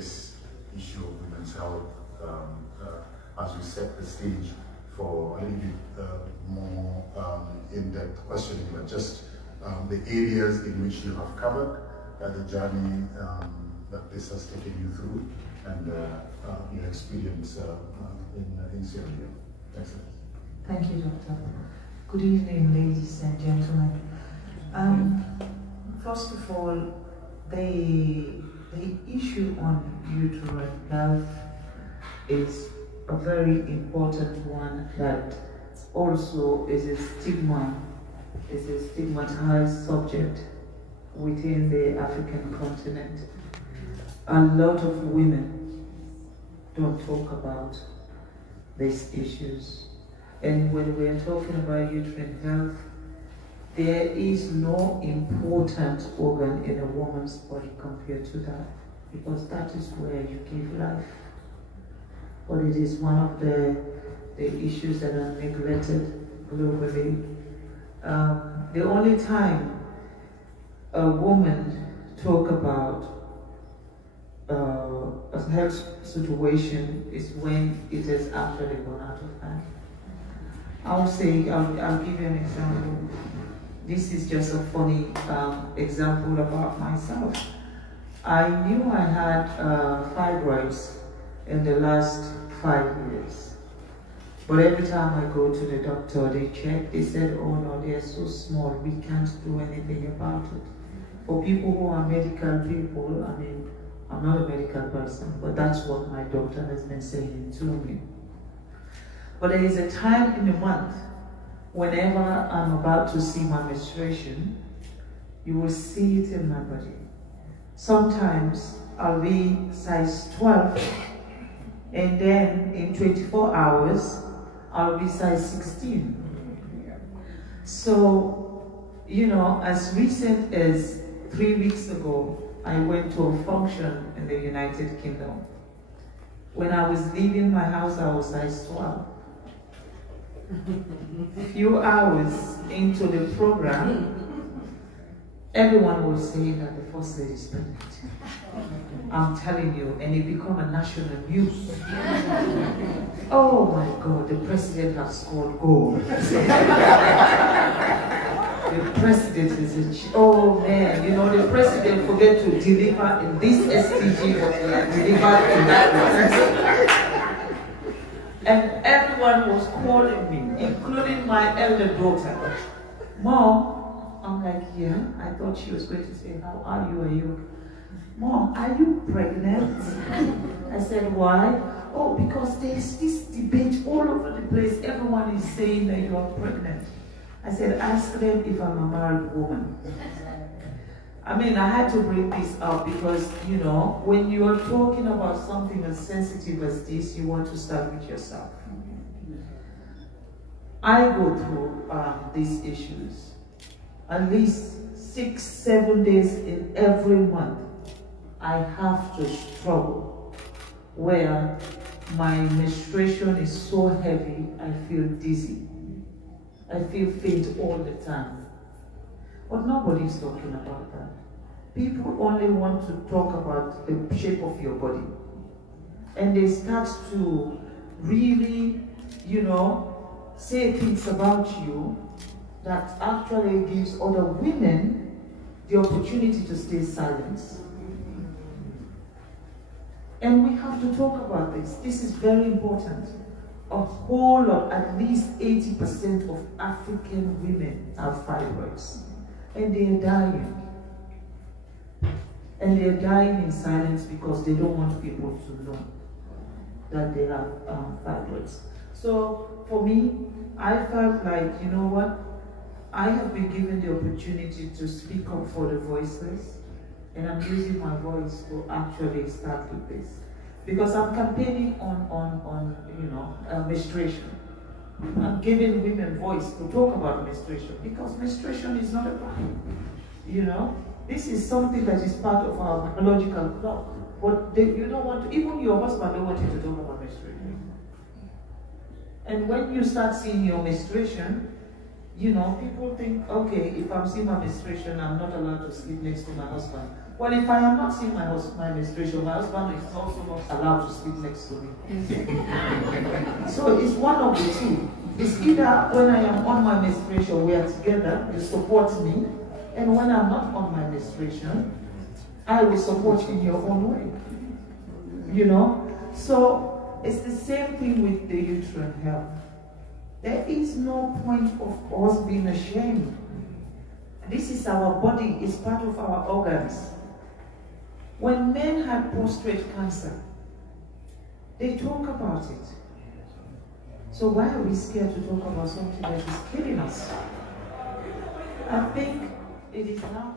this issue of women's health as we set the stage for a little bit more in-depth questioning, but just the areas in which you have covered, the journey that this has taken you through, and your experience in Sierra Leone. Excellent. Thank you, Doctor. Good evening, ladies and gentlemen. First of all, the issue on uterine health is a very important one that also is a stigmatized subject within the African continent. A lot of women don't talk about these issues. And when we are talking about uterine health, there is no important organ in a woman's body compared to that, because that is where you give life. But it is one of the issues that are neglected globally. The only time a woman talk about a health situation is when it has actually gone out of hand. I'll give you an example. This is just a funny example about myself. I knew I had fibroids in the last 5 years. But every time I go to the doctor, they check, they said, oh no, they're so small, we can't do anything about it. For people who are medical people, I mean, I'm not a medical person, but that's what my doctor has been saying to me. But there is a time in the month, whenever I'm about to see my menstruation, you will see it in my body. Sometimes I'll be size 12, and then in 24 hours, I'll be size 16. So, you know, as recent as 3 weeks ago, I went to a function in the United Kingdom. When I was leaving my house, I was size 12. A few hours into the program, everyone was saying that the First Lady is pregnant. I'm telling you, and it became a national news. Oh my God, the president has scored goal. The president is oh man, you know, the president forget to deliver in this STG what he had delivered in that one. And everyone was calling me, including my elder daughter. Mom, I'm like, yeah, I thought she was going to say, how are you? Are you? Mom, are you pregnant? I said, why? Oh, because there's this debate all over the place. Everyone is saying that you are pregnant. I said, ask them if I'm a married woman. I mean, I had to bring this up because, you know, when you are talking about something as sensitive as this, you want to start with yourself. I go through these issues at least 6-7 days in every month. I have to struggle where my menstruation is so heavy, I feel dizzy. I feel faint all the time. But nobody's talking about that. People only want to talk about the shape of your body. And they start to really, you know, say things about you that actually gives other women the opportunity to stay silent. And we have to talk about this. This is very important. A whole lot, at least 80% of African women have fibroids. And they are dying. And they are dying in silence because they don't want people to know that they have fibroids. So for me, I felt like, you know what? I have been given the opportunity to speak up for the voiceless. And I'm using my voice to actually start with this. Because I'm campaigning on menstruation. I'm giving women voice to talk about menstruation. Because menstruation is not a crime. You know? This is something that is part of our biological clock. But you don't want to, even your husband don't want you to talk about menstruation. And when you start seeing your menstruation, you know, people think, okay, if I'm seeing my menstruation, I'm not allowed to sleep next to my husband. Well, if I am not seeing my menstruation, my husband is also not allowed to sleep next to me. So it's one of the two. It's either when I am on my menstruation, we are together, you support me, and when I'm not on my menstruation, I will support you in your own way. You know? So it's the same thing with the uterine health. There is no point of us being ashamed. This is our body, it's part of our organs. When men had prostate cancer, they talk about it. So why are we scared to talk about something that is killing us? I think it is now.